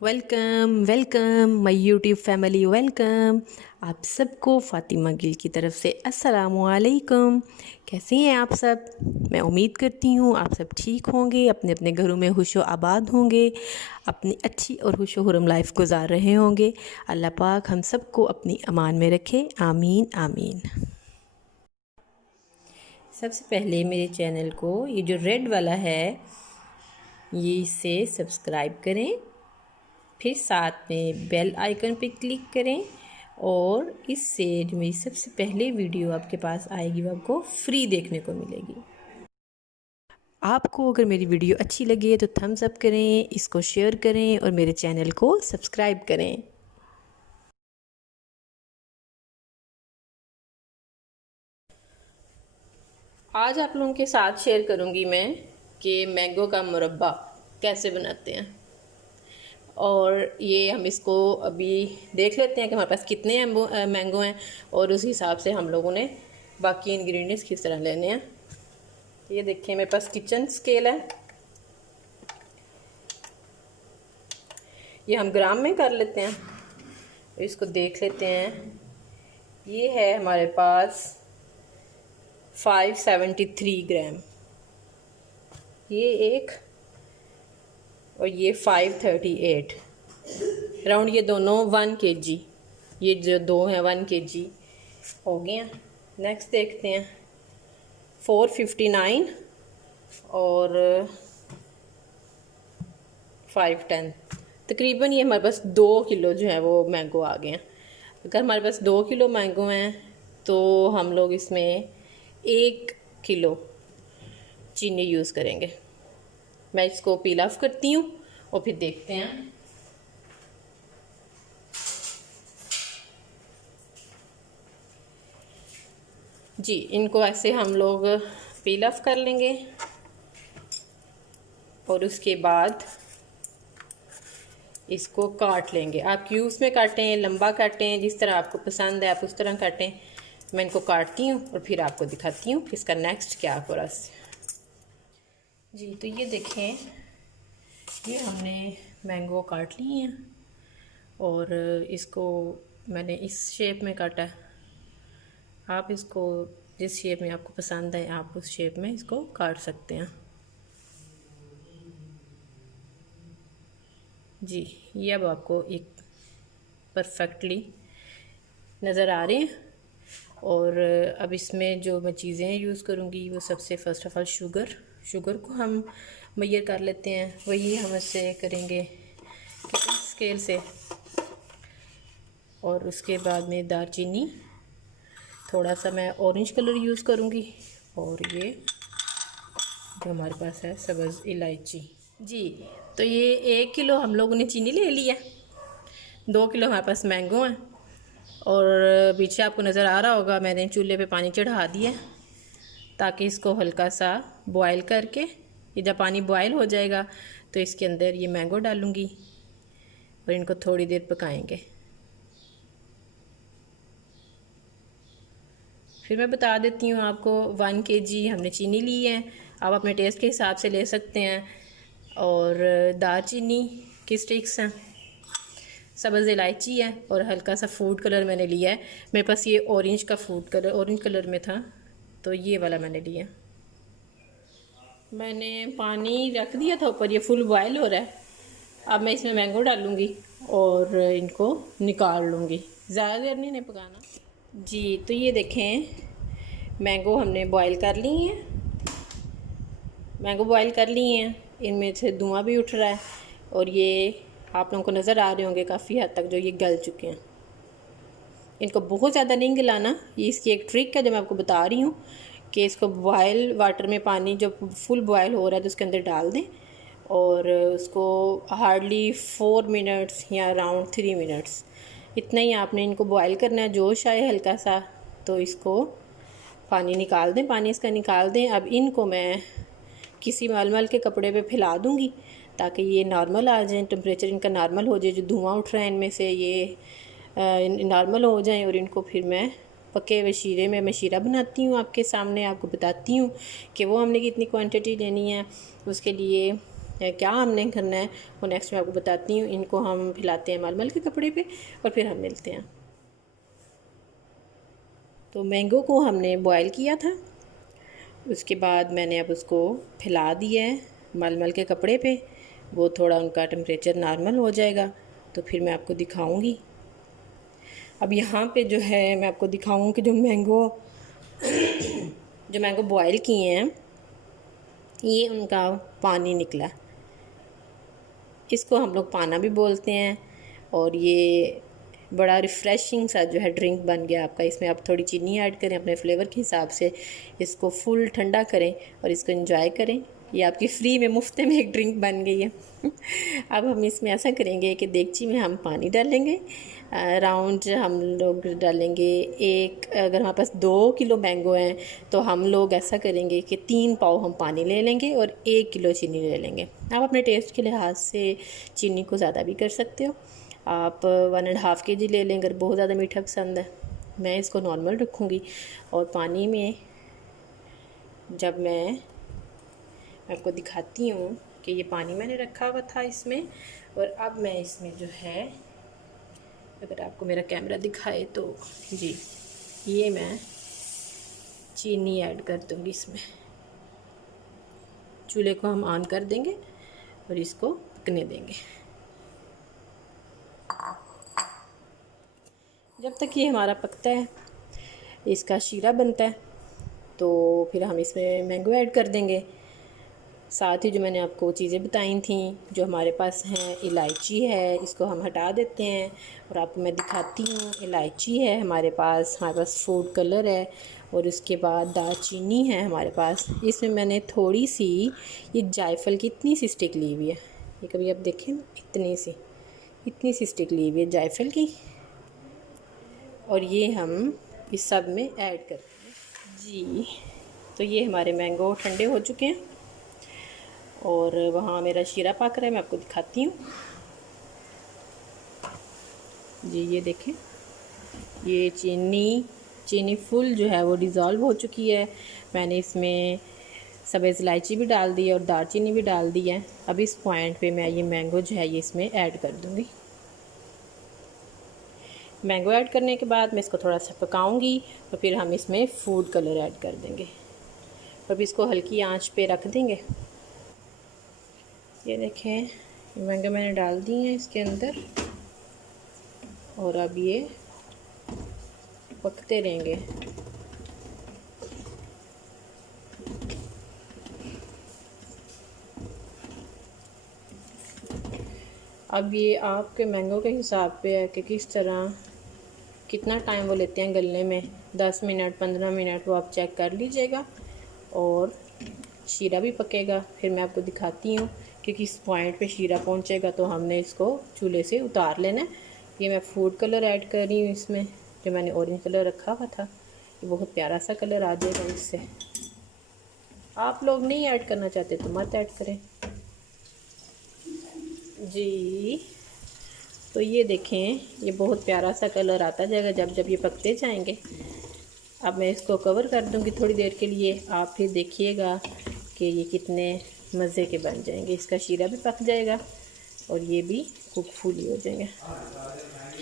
Welcome welcome my YouTube family welcome. आप सबको फ़ातिमा गिल की तरफ से अस्सलामु अलैकुम। कैसे हैं आप सब? मैं उम्मीद करती हूँ आप सब ठीक होंगे, अपने अपने घरों में खुशो आबाद होंगे, अपनी अच्छी और खुशो खुरम लाइफ गुजार रहे होंगे। अल्लाह पाक हम सबको अपनी अमान में रखे, आमीन आमीन। सबसे पहले मेरे चैनल को ये जो रेड वाला है ये इसे सब्सक्राइब करें, फिर साथ में बेल आइकन पे क्लिक करें और इससे जो मेरी सबसे पहले वीडियो आपके पास आएगी वो आपको फ्री देखने को मिलेगी। आपको अगर मेरी वीडियो अच्छी लगे तो थम्स अप करें, इसको शेयर करें और मेरे चैनल को सब्सक्राइब करें। आज आप लोगों के साथ शेयर करूंगी मैं कि मैंगो का मुरब्बा कैसे बनाते हैं, और ये हम इसको अभी देख लेते हैं कि हमारे पास कितने मैंगो हैं और उस हिसाब से हम लोगों ने बाकी इंग्रेडिएंट्स किस तरह लेने हैं। ये देखिए मेरे पास किचन स्केल है, ये हम ग्राम में कर लेते हैं, इसको देख लेते हैं। ये है हमारे पास 573 ग्राम, ये एक और ये 538 राउंड, ये दोनों 1 kg, ये जो दो हैं 1 kg हो गए हैं। नेक्स्ट देखते हैं 459 और 510, तकरीबन ये हमारे पास 2 किलो जो है वो मैंगो आ गए हैं। अगर हमारे पास 2 किलो मैंगो हैं तो हम लोग इसमें 1 किलो चीनी यूज़ करेंगे। मैं इसको पील ऑफ करती हूँ और फिर देखते हैं। जी, इनको ऐसे हम लोग पील ऑफ कर लेंगे और उसके बाद इसको काट लेंगे। आप क्यूब्स में काटें, लंबा काटें, जिस तरह आपको पसंद है आप उस तरह काटें। मैं इनको काटती हूँ और फिर आपको दिखाती हूँ कि इसका नेक्स्ट क्या प्रोसेस। जी, तो ये देखें, ये हमने मैंगो काट लिए हैं और इसको मैंने इस शेप में काटा है। आप इसको जिस शेप में आपको पसंद है आप उस शेप में इसको काट सकते हैं। जी, ये अब आपको एक परफेक्टली नज़र आ रहे हैं। और अब इसमें जो मैं चीज़ें यूज़ करूँगी वो सबसे फ़र्स्ट ऑफ़ ऑल शुगर को हम मेजर कर लेते हैं, वही हम इससे करेंगे किचन स्केल से। और उसके बाद में दालचीनी, थोड़ा सा मैं ऑरेंज कलर यूज़ करूँगी, और ये जो हमारे पास है सब्ज़ इलायची। जी, तो ये 1 किलो हम लोगों ने चीनी ले लिया, 2 किलो हमारे पास मैंगो हैं, और पीछे आपको नज़र आ रहा होगा मैंने चूल्हे पे पानी चढ़ा दिया ताकि इसको हल्का सा बॉयल करके, ये जब पानी बॉयल हो जाएगा तो इसके अंदर ये मैंगो डालूँगी और इनको थोड़ी देर पकाएंगे। फिर मैं बता देती हूँ आपको, 1 kg हमने चीनी ली है, आप अपने टेस्ट के हिसाब से ले सकते हैं। और दालचीनी की स्टिक्स हैं, सब्ज़ इलायची है और हल्का सा फूड कलर मैंने लिया है। मेरे पास ये ऑरेंज कलर में था तो ये वाला मैंने लिया। मैंने पानी रख दिया था ऊपर, ये फुल बॉयल हो रहा है। अब मैं इसमें मैंगो डालूँगी और इनको निकाल लूँगी, ज़्यादा देर नहीं पकाना। जी, तो ये देखें मैंगो हमने बॉयल कर ली हैं, इनमें से धुआं भी उठ रहा है और ये आप लोगों को नज़र आ रहे होंगे काफ़ी हद तक जो ये गल चुके हैं। इनको बहुत ज़्यादा नहीं गलाना, ये इसकी एक ट्रिक है जो मैं आपको बता रही हूँ कि इसको बॉयल वाटर में, पानी जब फुल बॉयल हो रहा है तो उसके अंदर डाल दें और उसको हार्डली 4 मिनट्स या अराउंड 3 मिनट्स इतना ही आपने इनको बॉयल करना है। जोश आए हल्का सा तो इसको पानी निकाल दें, पानी इसका निकाल दें। अब इनको मैं किसी मलमल के कपड़े पे फैला दूँगी ताकि ये नॉर्मल आ जाएं, टेम्परेचर इनका नॉर्मल हो जाए, जो धुआं उठ रहा है इनमें से ये नॉर्मल हो जाएं। और इनको फिर मैं पके हुए शीरे में मैं शीरा बनाती हूँ, आपके सामने आपको बताती हूँ कि वो हमने कितनी क्वांटिटी लेनी है। उसके लिए क्या हमने करना है वो नेक्स्ट मैं आपको बताती हूँ। इनको हम फैलाते हैं मलमल के कपड़े पे और फिर हम मिलते हैं। तो मैंगो को हमने बॉयल किया था, उसके बाद मैंने अब उसको फैला दिया है मलमल के कपड़े पे। वो थोड़ा उनका टेम्परेचर नॉर्मल हो जाएगा तो फिर मैं आपको दिखाऊंगी। अब यहाँ पे जो है मैं आपको दिखाऊँ कि जो मैंगो बॉयल किए हैं ये उनका पानी निकला, इसको हम लोग पाना भी बोलते हैं। और ये बड़ा रिफ़्रेशिंग सा जो है ड्रिंक बन गया आपका। इसमें आप थोड़ी चीनी ऐड करें अपने फ्लेवर के हिसाब से, इसको फुल ठंडा करें और इसको एंजॉय करें। ये आपकी फ्री में मुफ्त में एक ड्रिंक बन गई है। अब हम इसमें ऐसा करेंगे कि देगची में हम पानी डालेंगे, राउंड हम लोग डालेंगे एक, अगर हमारे पास 2 किलो मैंगो हैं तो हम लोग ऐसा करेंगे कि 3 पाव हम पानी ले लेंगे और 1 किलो चीनी ले लेंगे। आप अपने टेस्ट के लिहाज से चीनी को ज़्यादा भी कर सकते हो। आप 1.5 kg ले लें अगर बहुत ज़्यादा मीठा पसंद है। मैं इसको नॉर्मल रखूँगी। और पानी में जब मैं आपको दिखाती हूँ कि ये पानी मैंने रखा हुआ था इसमें, और अब मैं इसमें जो है, अगर आपको मेरा कैमरा दिखाए तो जी, ये मैं चीनी ऐड कर दूँगी इसमें। चूल्हे को हम ऑन कर देंगे और इसको पकने देंगे जब तक ये हमारा पकता है, इसका शीरा बनता है। तो फिर हम इसमें मैंगो ऐड कर देंगे। साथ ही जो मैंने आपको चीज़ें बताई थी जो हमारे पास हैं, इलायची है, इसको हम हटा देते हैं और आपको मैं दिखाती हूँ। इलायची है हमारे पास फूड कलर है, और उसके बाद दालचीनी है हमारे पास। इसमें मैंने थोड़ी सी ये जायफल की इतनी सी स्टिक ली हुई है, ये कभी आप देखें ना, इतनी सी स्टिक ली हुई है जायफल की, और ये हम इस सब में ऐड करते हैं जी। तो ये हमारे मैंगो ठंडे हो चुके हैं और वहाँ मेरा शीरा पक रहा है, मैं आपको दिखाती हूँ जी। ये देखें, ये चीनी फुल जो है वो डिज़ोल्व हो चुकी है। मैंने इसमें सफ़ेद इलायची भी डाल दी है और दालचीनी भी डाल दी है। अब इस पॉइंट पे मैं ये मैंगो जो है ये इसमें ऐड कर दूँगी। मैंगो ऐड करने के बाद मैं इसको थोड़ा सा पकाऊंगी और फिर हम इसमें फूड कलर ऐड कर देंगे और फिर इसको हल्की आंच पे रख देंगे। ये देखें, मैंगो मैंने डाल दी हैं इसके अंदर और अब ये पकते रहेंगे। अब ये आपके मैंगो के हिसाब पे है कि किस तरह कितना टाइम वो लेते हैं गलने में। 10 मिनट 15 मिनट वो आप चेक कर लीजिएगा और शीरा भी पकेगा। फिर मैं आपको दिखाती हूँ कि किस पॉइंट पे शीरा पहुँचेगा तो हमने इसको चूल्हे से उतार लेना है। ये मैं फूड कलर ऐड कर रही हूँ इसमें, जो मैंने ऑरेंज कलर रखा हुआ था। ये बहुत प्यारा सा कलर आ जाएगा इससे। आप लोग नहीं ऐड करना चाहते तो मत ऐड करें जी। तो ये देखें, ये बहुत प्यारा सा कलर आता जाएगा जब जब ये पकते जाएंगे। अब मैं इसको कवर कर दूंगी थोड़ी देर के लिए। आप फिर देखिएगा कि ये कितने मज़े के बन जाएंगे। इसका शीरा भी पक जाएगा और ये भी खूब फूली हो जाएंगे।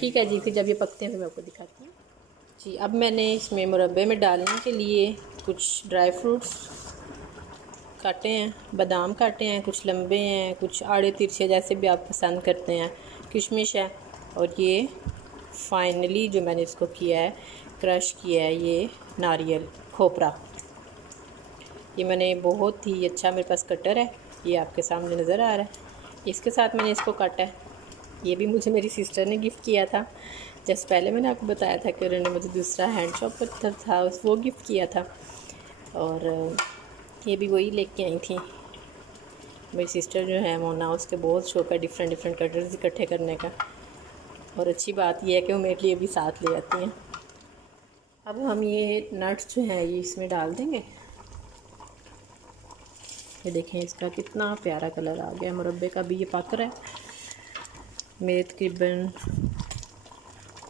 ठीक है जी, फिर जब ये पकते हैं फिर मैं आपको दिखाती हूँ जी। अब मैंने इसमें मुरब्बे में डालने के लिए कुछ ड्राई फ्रूट्स काटे हैं, बादाम काटे हैं, कुछ लंबे हैं, कुछ आड़े तिरछे जैसे भी आप पसंद करते हैं, किशमिश है। और ये फाइनली जो मैंने इसको किया है, क्रश किया है, ये नारियल खोपरा। ये मैंने बहुत ही अच्छा, मेरे पास कटर है, ये आपके सामने नज़र आ रहा है। इसके साथ मैंने इसको काटा है। ये भी मुझे मेरी सिस्टर ने गिफ्ट किया था। जैसे पहले मैंने आपको बताया था कि उन्होंने मुझे दूसरा हैंड शॉपर था वो गिफ्ट किया था, और ये भी वही लेके आई थी। मेरी सिस्टर जो है मोना, उसके बहुत शौक है डिफरेंट कटर्स इकट्ठे करने का, और अच्छी बात यह है कि वो मेरे लिए भी साथ ले आती हैं। अब हम ये नट्स जो हैं ये इसमें डाल देंगे। ये देखें, इसका कितना प्यारा कलर आ गया। मुरब्बे का भी ये पक रहा है। मेरे तकरीबन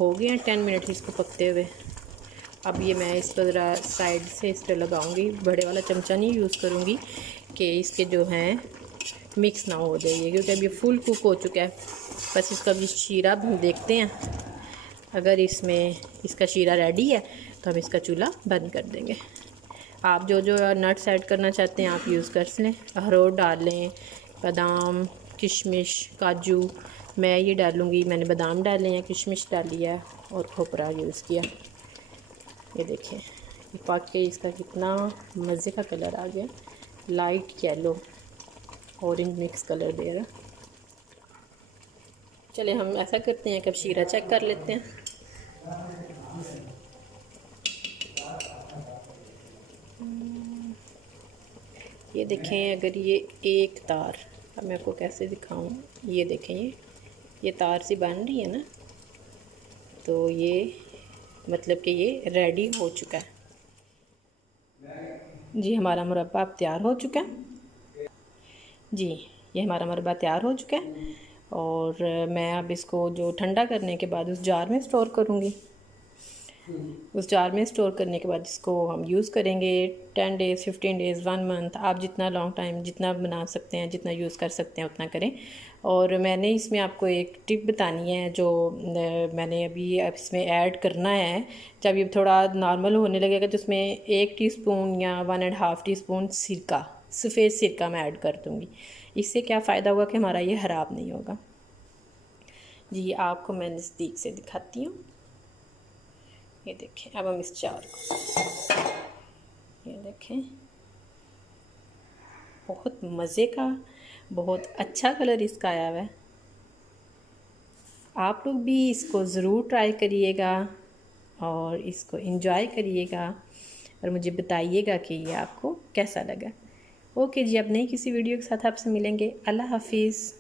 हो गए हैं 10 मिनट इसको पकते हुए। अब ये मैं इस पर ज़रा साइड से इस पर लगाऊँगी, बड़े वाला चमचा नहीं यूज़ करूँगी कि इसके जो हैं मिक्स ना हो जाइए, क्योंकि अब ये फुल कुक हो चुका है। बस इसका भी शीरा हम देखते हैं, अगर इसमें इसका शीरा रेडी है तो हम इसका चूल्हा बंद कर देंगे। आप जो जो नट्स ऐड करना चाहते हैं आप यूज़ कर लें, अखरोट डाल लें, बादाम, किशमिश, काजू। मैं ये डालूँगी, मैंने बादाम डाले हैं, किशमिश डाली है और खोपरा यूज़ किया। ये देखें ये पक के इसका कितना मज़े का कलर आ गया, light yellow orange mix colour दे रहा। चले हम ऐसा करते हैं कि अब शीरा चेक कर लेते हैं। ये देखें, अगर ये एक तार, अब मैं आपको कैसे दिखाऊं, ये देखें ये तार सी बन रही है ना, तो ये मतलब कि ये रेडी हो चुका है। जी हमारा मुरब्बा अब तैयार हो चुका है। जी ये हमारा मुरब्बा तैयार हो चुका है और मैं अब इसको जो ठंडा करने के बाद उस जार में स्टोर करूँगी। उस जार में स्टोर करने के बाद इसको हम यूज़ करेंगे 10 डेज़, 15 डेज़, 1 मंथ। आप जितना लॉन्ग टाइम जितना बना सकते हैं, जितना यूज़ कर सकते हैं उतना करें। और मैंने इसमें आपको एक टिप बतानी है जो मैंने अभी इसमें ऐड करना है। जब ये थोड़ा नॉर्मल होने लगेगा तो उसमें 1 टीस्पून या 1.5 टीस्पून सिरका, सफ़ेद सिरका मैं ऐड कर दूँगी। इससे क्या फ़ायदा होगा कि हमारा ये ख़राब नहीं होगा। जी आपको मैं नज़दीक से दिखाती हूँ। ये देखें, अब हम इस जार को, ये देखें बहुत मज़े का, बहुत अच्छा कलर इसका आया हुआ है। आप लोग भी इसको ज़रूर ट्राई करिएगा और इसको एंजॉय करिएगा और मुझे बताइएगा कि ये आपको कैसा लगा। ओके जी, अब नई किसी वीडियो के साथ आपसे मिलेंगे। अल्लाह हाफिज़।